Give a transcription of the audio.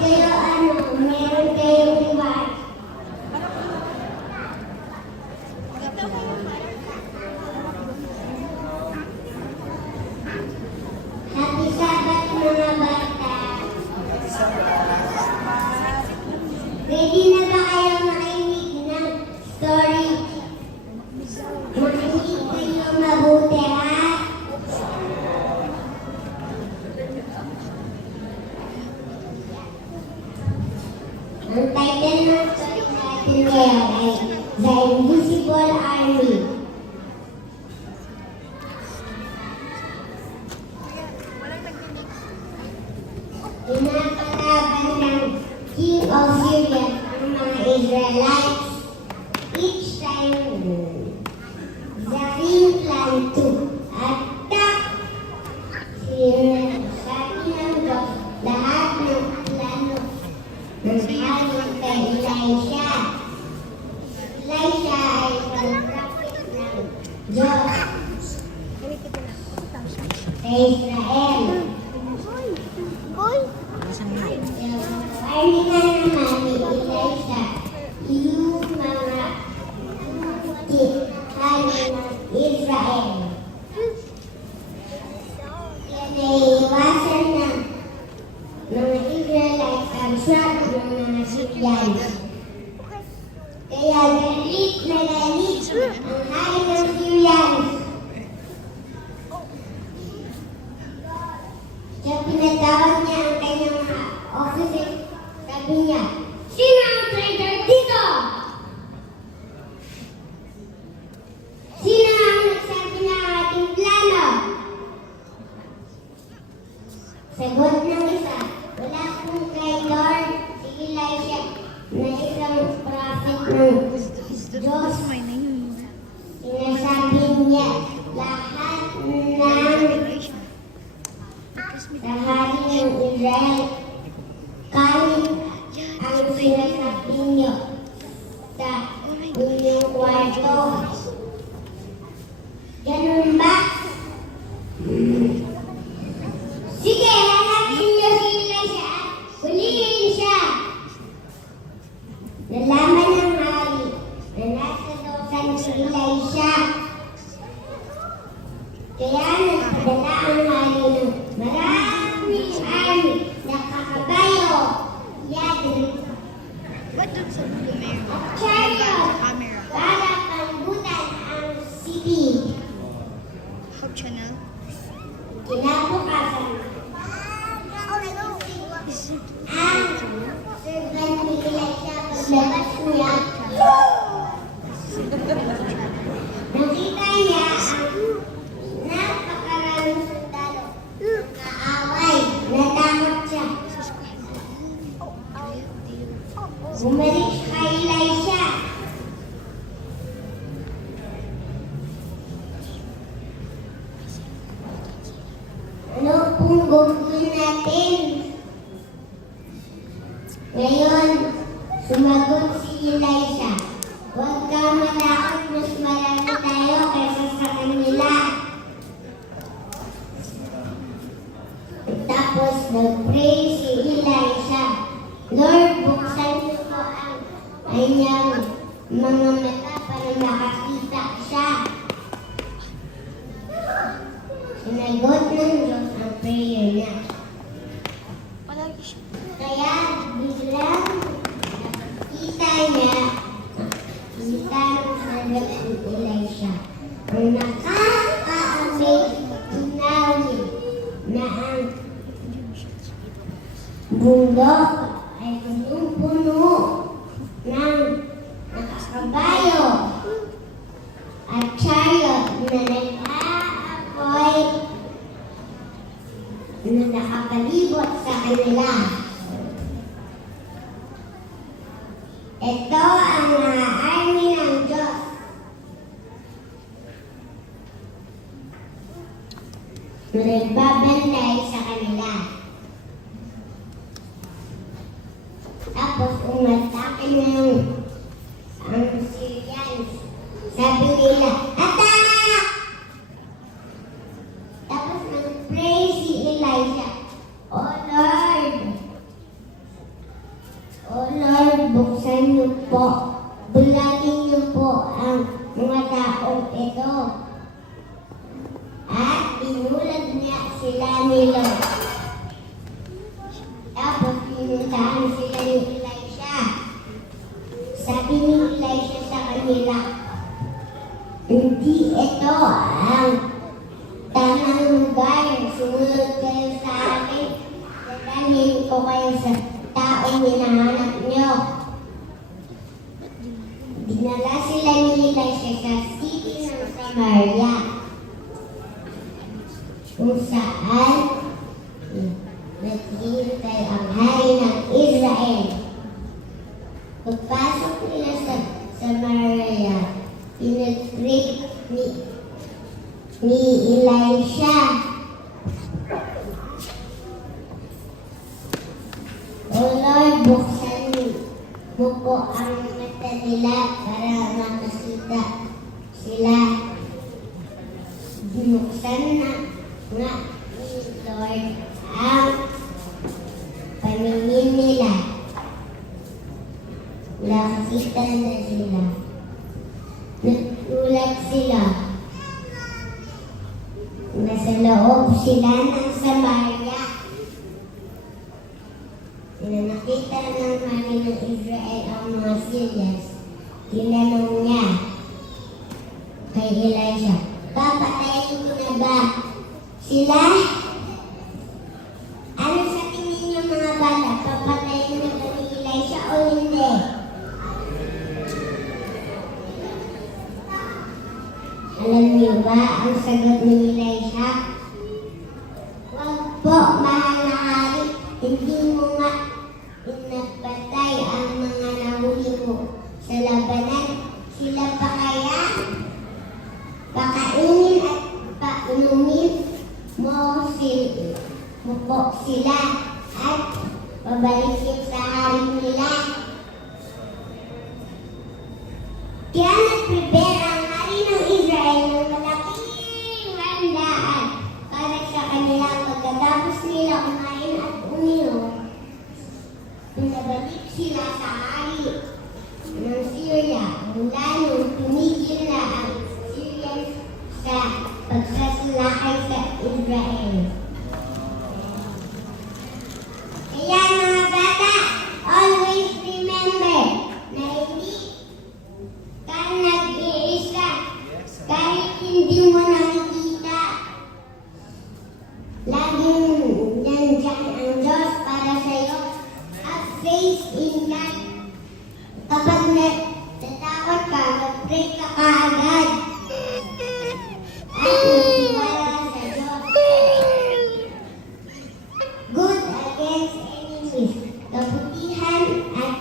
kayo, meron kayong reward. Happy Sabbath mga bata. Ready na ba kayo makinig ng story? Makinig kayo mabuti, ha? Ang title ng story natin ngayon ay The Invisible Army. Pinapalaban ng King of Syria ang mga Israelites. Each time, the king planned to attack. Sinasabi ng Diyos lahat ng plano ng hayop kay Elisha. Elisha ay pag-prophet ng Diyos sa Israel. Army na naman ni Elisha yung mga hari ng Israel. Kaya naiiwasan ng mga Israelites ang shot ng mga Syrians. Kaya galit na galit ang hari ng Syrians. Kaya pinatawag niya ang kanyang mga officer. Sabi niya, sino ang traitor dito? Sino ang nagsabi ng ating plano? Sagot ng isa, wala kong traitor, si Elisha na isang prophet ng Diyos. Sinasabi niya lahat ng sa hari ng Israel. Kahit ang sinasabi niyo sa inyong kwarto. Ganun ba? Sige, hanapin niyo si Elisha at hulihin siya. Nalaman ng hari na nasa dosan si Elisha. Kaya nagpadala ang hari ng maraming army na kakabayo, yadri, at chariot para palibutan ang city. Kinabukasan, ang servant ni Elisha paglabas niya, nakita niya ang napakaraming sundalo. Kaaway, natakot siya. Bumalik kay Elisha. Ano pong gagawin natin? Ngayon, sumagot si Elisha. Huwag ka matakot, mas marami tayo kaysa sa kanila. Tapos nag-pray si Elisha. Lord, buksan niyo po ang kanyang mga mata para makakita siya. Sinagot ng Diyos ang prayer niya. Kaya biglang nakita niya ng servant ni Elisha. Ang nakaka-amaze tinawin na ang bundok ay punong-puno ng nakakabayo at chariot na nag-aapoy na nakapalibot sa kanila. Ito ang mga army ng Diyos. Nagbabantay sa kanila. Tapos umatake ng ang Syrians. Sabi nila, attack! Tapos nag-pray si Elisha, Oh Lord, ang mga taong ito. At binulag niya sila ni Lord. Tapos pinuntahan sila ni Elisha. Sabi ni Elisha sa kanila, hindi ito ang tamang lugar. Sumunod kayo sa akin. Dadalhin ko kayo sa taong hinahanap niyo. Dinala sila ni Elisha sa city ng Samaria, kung saan naghihintay ang hari ng Israel. Pagpasok nila sa Samaria, pinag-pray ni Elisha, O Lord, buksan mo po ang mata nila para makasita sila. Binuksan na nga ni Lord ang paningin nila. Nakakita na sila. Nagulat sila. Nasa loob sila ng Samaria. Nakita ng hari ng Israel ang mga Syrians. Tinanong niya kay Elisha, papatayin ko na ba sila? Ano sa tingin niyo mga bata? Papatayin na ba ni Elisha o hindi? Alam niyo ba ang sagot ni Elisha? Wag po, mahal na hari. Hindi mo nga pinagpatay ang mga nahuli mo sa labanan. Sila pa kaya? Pakainin at paunumin mo po sila at pabalikin sa hari nila. Kaya nag-prepare ang hari ng Israel ng malaking handaan para sa kanila. Pagkatapos nila kumain at uminom, pinabalik sila sa hari ng Syria mula nung tumigil na ang Syrians sa pagsasalakay sa Israel. Kaya mga bata, always remember na hindi ka nag-iisa kahit hindi mo nakikita. Laging nandyan ang Diyos para sa'yo. Have faith in God. Kapag natatakot ka, mag-pray ka kaagad. At magtiwala sa Diyos. Good against enemies. Kabutihan at